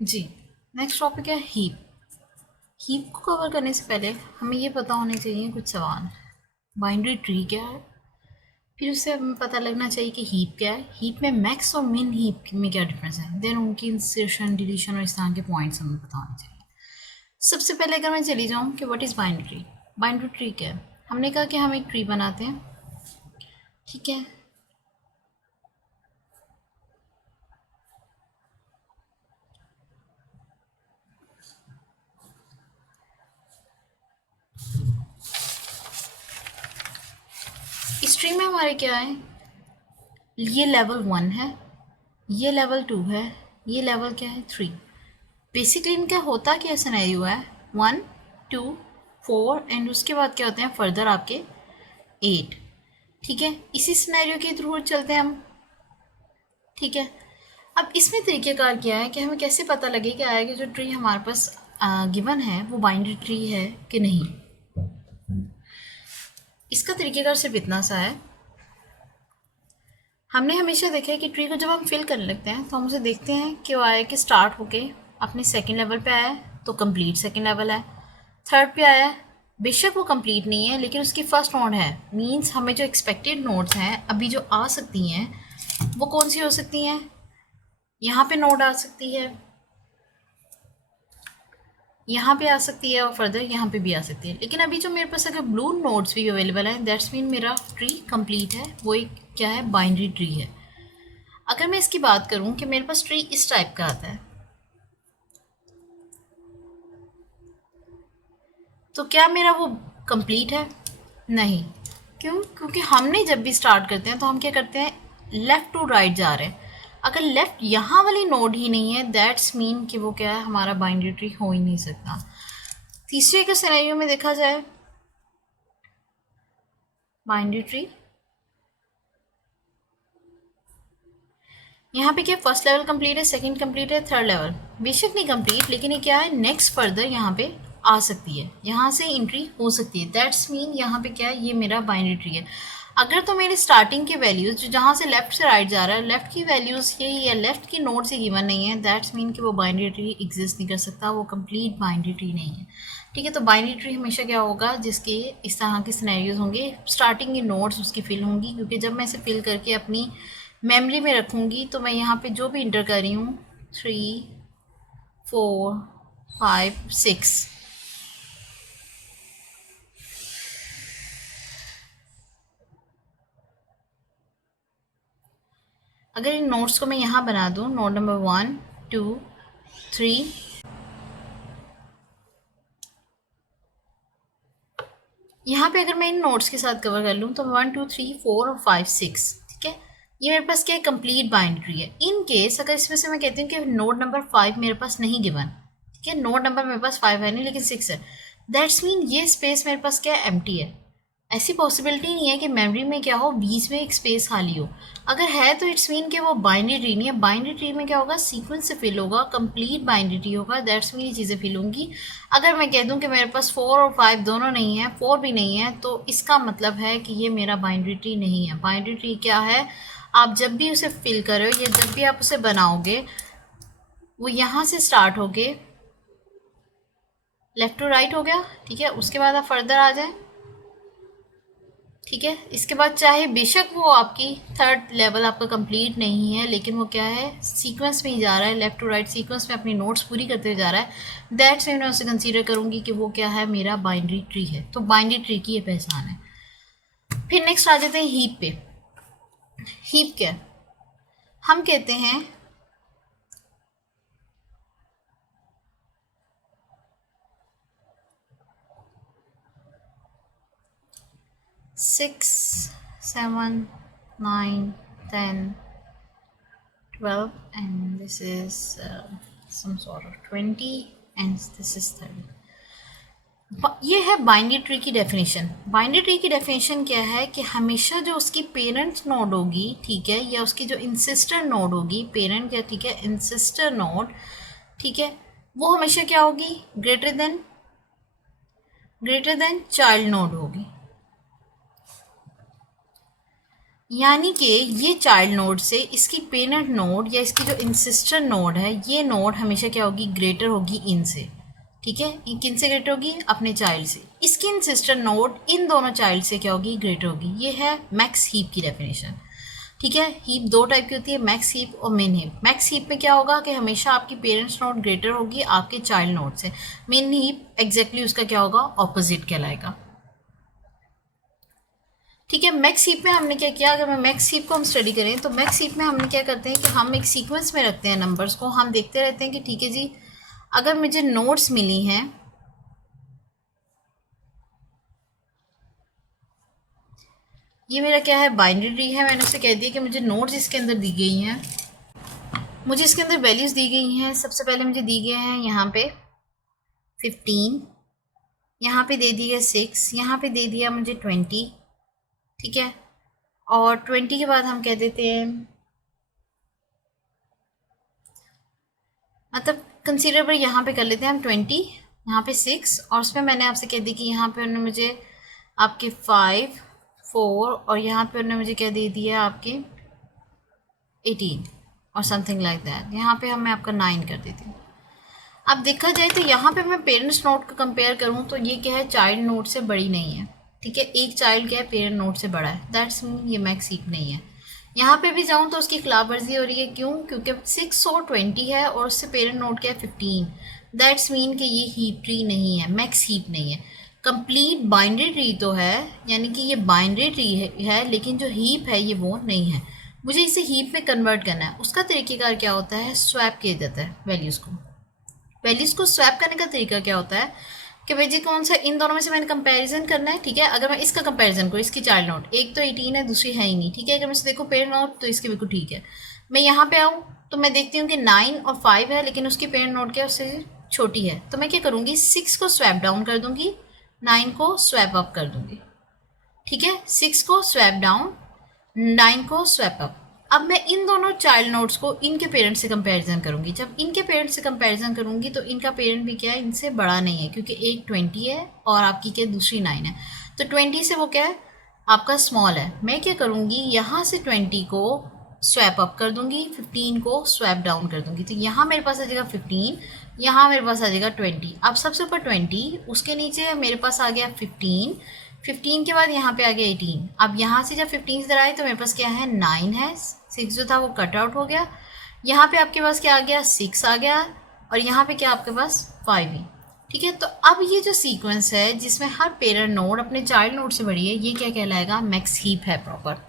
जी। Next topic है heap. Heap को cover करने से पहले हमें ये पता होने चाहिए कुछ सवाल। बाइनरी ट्री क्या है, फिर उससे हमें पता लगना चाहिए कि हीप क्या है, हीप में मैक्स और मिन हीप में क्या डिफरेंस है, देन उनकी इंसर्शन डिलीशन और इस तरह के पॉइंट्स हमें पता होने चाहिए। सबसे पहले अगर मैं चली जाऊँ कि what is binary tree. Binary tree क्या है, हमने कहा कि हम एक ट्री बनाते हैं, ठीक है। इस ट्री में हमारे क्या है, ये लेवल 1 है, ये लेवल 2 है, ये लेवल क्या है 3। बेसिकली इनका होता क्या सिनेरियो है, 1 2 4 एंड उसके बाद क्या होते हैं फर्दर आपके 8, ठीक है। इसी सिनेरियो के थ्रू चलते हैं हम, ठीक है। अब इसमें तरीक़ेकार क्या है कि हमें कैसे पता लगे कि आया कि जो ट्री हमारे पास गिवन है वो बाइनरी ट्री है कि नहीं। इसका तरीक़ेकार सिर्फ इतना सा है, हमने हमेशा देखा है कि ट्री को जब हम फिल करने लगते हैं तो हम उसे देखते हैं कि वो आया कि स्टार्ट होके अपने सेकंड लेवल पे आया है तो कंप्लीट सेकंड लेवल है, थर्ड पे आया है बेशक वो कंप्लीट नहीं है लेकिन उसकी फर्स्ट नोड है, मींस हमें जो एक्सपेक्टेड नोड्स हैं अभी जो आ सकती हैं वो कौन सी हो सकती हैं, यहाँ पे नोड आ सकती है, यहाँ पे आ सकती है और फर्दर यहाँ पे भी आ सकती है। लेकिन अभी जो मेरे पास अगर ब्लू नोड्स भी अवेलेबल हैं दैट्स मीन मेरा ट्री कंप्लीट है, वो एक क्या है बाइनरी ट्री है। अगर मैं इसकी बात करूं कि मेरे पास ट्री इस टाइप का आता है तो क्या मेरा वो कंप्लीट है, नहीं। क्यों, क्योंकि हमने जब भी स्टार्ट करते हैं तो हम क्या करते हैं लेफ़्ट टू राइट जा रहे हैं। अगर लेफ़्ट यहाँ वाली नोड ही नहीं है दैट्स मीन कि वो क्या है हमारा बाइनरी ट्री हो ही नहीं सकता। तीसरे के सिनेरियो में देखा जाए बाइनरी ट्री, यहाँ पे क्या फर्स्ट लेवल कंप्लीट है, सेकंड कंप्लीट है, थर्ड लेवल बेशक नहीं कंप्लीट लेकिन ये क्या है नेक्स्ट फर्दर यहाँ पे आ सकती है, यहाँ से एंट्री हो सकती है, दैट्स मीन यहाँ पे क्या है ये मेरा बाइनरी ट्री है। अगर तो मेरी स्टार्टिंग के वैल्यूज़ जो जहाँ से लेफ्ट से राइट जा रहा है लेफ्ट की वैल्यूज़ यही है, लेफ्ट की नोड से गिवन नहीं है दैट्स मीन कि वो बाइनरी ट्री एग्जिस्ट नहीं कर सकता, वो कंप्लीट बाइनरी ट्री नहीं है, ठीक है। तो बाइनरी ट्री हमेशा क्या होगा जिसके इस तरह के सिनेरियोज होंगे, स्टार्टिंग की नोड्स उसकी फिल होंगी, क्योंकि जब मैं इसे फिल करके अपनी मेमोरी में रखूँगी तो मैं यहाँ पे जो भी इंटर कर रही हूँ 3 4 5 6, अगर इन नोट्स को मैं यहाँ बना दूँ नोड नंबर 1 2 3, यहाँ पे अगर मैं इन नोट्स के साथ कवर कर लूँ तो 1 2 3 4 और 5 6, ठीक है। ये मेरे पास क्या है कंप्लीट बाइनरी है। इन केस अगर इसमें से मैं कहती हूँ कि नोड नंबर 5 मेरे पास नहीं गिवन, ठीक है, नोड नंबर मेरे पास 5 है नहीं लेकिन 6 है, दैट्स मीन ये स्पेस मेरे पास क्या है एम्प्टी है। ऐसी पॉसिबिलिटी नहीं है कि मेमोरी में क्या हो बीच में एक स्पेस खाली हो, अगर है तो इट्स मीन कि वो बाइनरी ट्री नहीं है। बाइनरी ट्री में क्या होगा सीक्वेंस से फिल होगा, कंप्लीट बाइनरी ट्री होगा, दैट्स मीन ये चीज़ें फिल होंगी। अगर मैं कह दूं कि मेरे पास 4 और 5 दोनों नहीं है, 4 भी नहीं है, तो इसका मतलब है कि ये मेरा बाइनरी ट्री नहीं है। बाइनरी ट्री क्या है, आप जब भी उसे फिल करो या जब भी आप उसे बनाओगे वो यहाँ से स्टार्ट होके लेफ़्ट टू राइट हो गया, ठीक है, उसके बाद आप फर्दर आ जाए, ठीक है। इसके बाद चाहे बेशक वो आपकी थर्ड लेवल आपका कंप्लीट नहीं है लेकिन वो क्या है सीक्वेंस में ही जा रहा है, लेफ़्ट टू राइट सीक्वेंस में अपनी नोट्स पूरी करते जा रहा है, दैट्स मैं उसे कंसीडर करूँगी कि वो क्या है मेरा बाइनरी ट्री है। तो बाइनरी ट्री की ये पहचान है। फिर नेक्स्ट आ जाते हैं हीप पे। हीप क्या है, हम कहते हैं six 7 9 10 12 and this is some sort of 20 and this is 30। ये है बाइनरी ट्री की डेफिनेशन। बाइनरी ट्री की डेफिनेशन क्या है कि हमेशा जो उसकी पेरेंट नोड होगी, ठीक है, या उसकी जो इंसिस्टर नोड होगी, पेरेंट या ठीक है इंसिस्टर नोड, ठीक है, वो हमेशा क्या होगी ग्रेटर देन चाइल्ड नोड होगी। यानी कि ये चाइल्ड नोड से इसकी पेरेंट नोड या इसकी जो इंसिस्टर नोड है, ये नोड हमेशा क्या होगी, ग्रेटर होगी इन से। ठीक है, किन से ग्रेटर होगी, अपने चाइल्ड से। इसकी इंसिस्टर नोड इन दोनों चाइल्ड से क्या होगी, ग्रेटर होगी। ये है मैक्स हीप की डेफिनेशन। ठीक है, हीप दो टाइप की होती है, मैक्स हीप और मिन हीप। मैक्स हीप में क्या होगा कि हमेशा आपकी पेरेंट्स नोड ग्रेटर होगी आपके चाइल्ड नोड से। मिन हीप एग्जैक्टली उसका क्या होगा, ऑपोजिट कहलाएगा। ठीक है, मैक्स हीप में हमने क्या किया, अगर मैं मैक्स हीप को हम स्टडी करें तो मैक्स हीप में हमने क्या करते हैं कि हम एक सीक्वेंस में रखते हैं नंबर्स को। हम देखते रहते हैं कि ठीक है जी, अगर मुझे नोड्स मिली हैं, ये मेरा क्या है, बाइनरी ट्री है। मैंने उसे कह दिया कि मुझे नोड्स इसके अंदर दी गई हैं, मुझे इसके अंदर वैल्यूज़ दी गई हैं। सबसे पहले मुझे दी गए हैं यहाँ पे 15, यहाँ पे दे दिया 6, यहाँ पे दे दिया मुझे 20। ठीक है, और 20 के बाद हम कह देते हैं, मतलब कंसीडरेबल यहाँ पे कर लेते हैं हम 20, यहाँ पे 6, और उसमें मैंने आपसे कह दी कि यहाँ पे उन्होंने मुझे आपके 5, 4, और यहाँ पे उन्होंने मुझे क्या दे दिया, आपके 18 और समथिंग लाइक दैट। यहाँ पे मैं आपका 9 कर देती हूँ। अब देखा जाए तो यहाँ पे मैं पेरेंट्स नोट को कंपेयर करूँ तो ये क्या है, चाइल्ड नोट से बड़ी नहीं है। ठीक है, एक चाइल्ड क्या है, पेरेंट नोट से बड़ा है, दैट्स मीन ये मैक्स हीप नहीं है। यहाँ पे भी जाऊँ तो उसकी खिलाफ वर्जी हो रही है, क्यों, क्योंकि 6 और 20 है और उससे पेरेंट नोट क्या है, 15। दैट्स मीन कि ये हीप ट्री नहीं है, मैक्स हीप नहीं है। कंप्लीट बाइनरी ट्री तो है, यानी कि ये बाइनरी ट्री है, लेकिन जो हीप है ये वो नहीं है। मुझे इसे हीप में कन्वर्ट करना है। उसका तरीक़ेकार क्या होता है, स्वैप किया जाता है वैल्यूज़ को। वैल्यूज़ को स्वैप करने का तरीका क्या होता है कि भाई जी कौन सा, इन दोनों में से मैंने कंपैरिजन करना है। ठीक है, अगर मैं इसका कंपैरिजन करूँ, इसकी चाइल्ड नोट एक तो 18 है, दूसरी है ही नहीं। ठीक है, अगर मैं इसे देखूँ पेरेंट नोट तो इसके बिल्कुल ठीक है। मैं यहाँ पे आऊँ तो मैं देखती हूँ कि 9 और 5 है, लेकिन उसकी पेरेंट नोट क्या है, उससे छोटी है। तो मैं क्या करूँगी, 6 को स्वैप डाउन कर दूँगी, 9 को स्वैप अप कर दूँगी। ठीक है, 6 को स्वैप डाउन, 9 को स्वैप अप। अब मैं इन दोनों चाइल्ड नोड्स को इनके पेरेंट्स से कंपैरिजन करूंगी। जब इनके पेरेंट्स से कंपैरिजन करूंगी तो इनका पेरेंट भी क्या है, इनसे बड़ा नहीं है, क्योंकि एक 20 है और आपकी क्या दूसरी 9 है। तो 20 से वो क्या है, आपका स्मॉल है। मैं क्या करूंगी, यहाँ से 20 को स्वैप अप कर दूंगी, 15 को स्वैप डाउन कर दूंगी। तो यहाँ मेरे पास आ जाएगा 15, यहाँ मेरे पास आ जाएगा 20। अब सबसे ऊपर 20, उसके नीचे मेरे पास आ गया 15, 15 के बाद यहाँ पे आ गया 18। अब यहाँ से जब 15 इधर आए तो मेरे पास क्या है, 9 है, 6 जो था वो कट आउट हो गया। यहाँ पे आपके पास क्या आ गया, 6 आ गया, और यहाँ पे क्या आपके पास 5 है। ठीक है, तो अब ये जो सीक्वेंस है जिसमें हर पेरेंट नोड अपने चाइल्ड नोड से बड़ी है, ये क्या कहलाएगा, मैक्स हीप है प्रॉपर।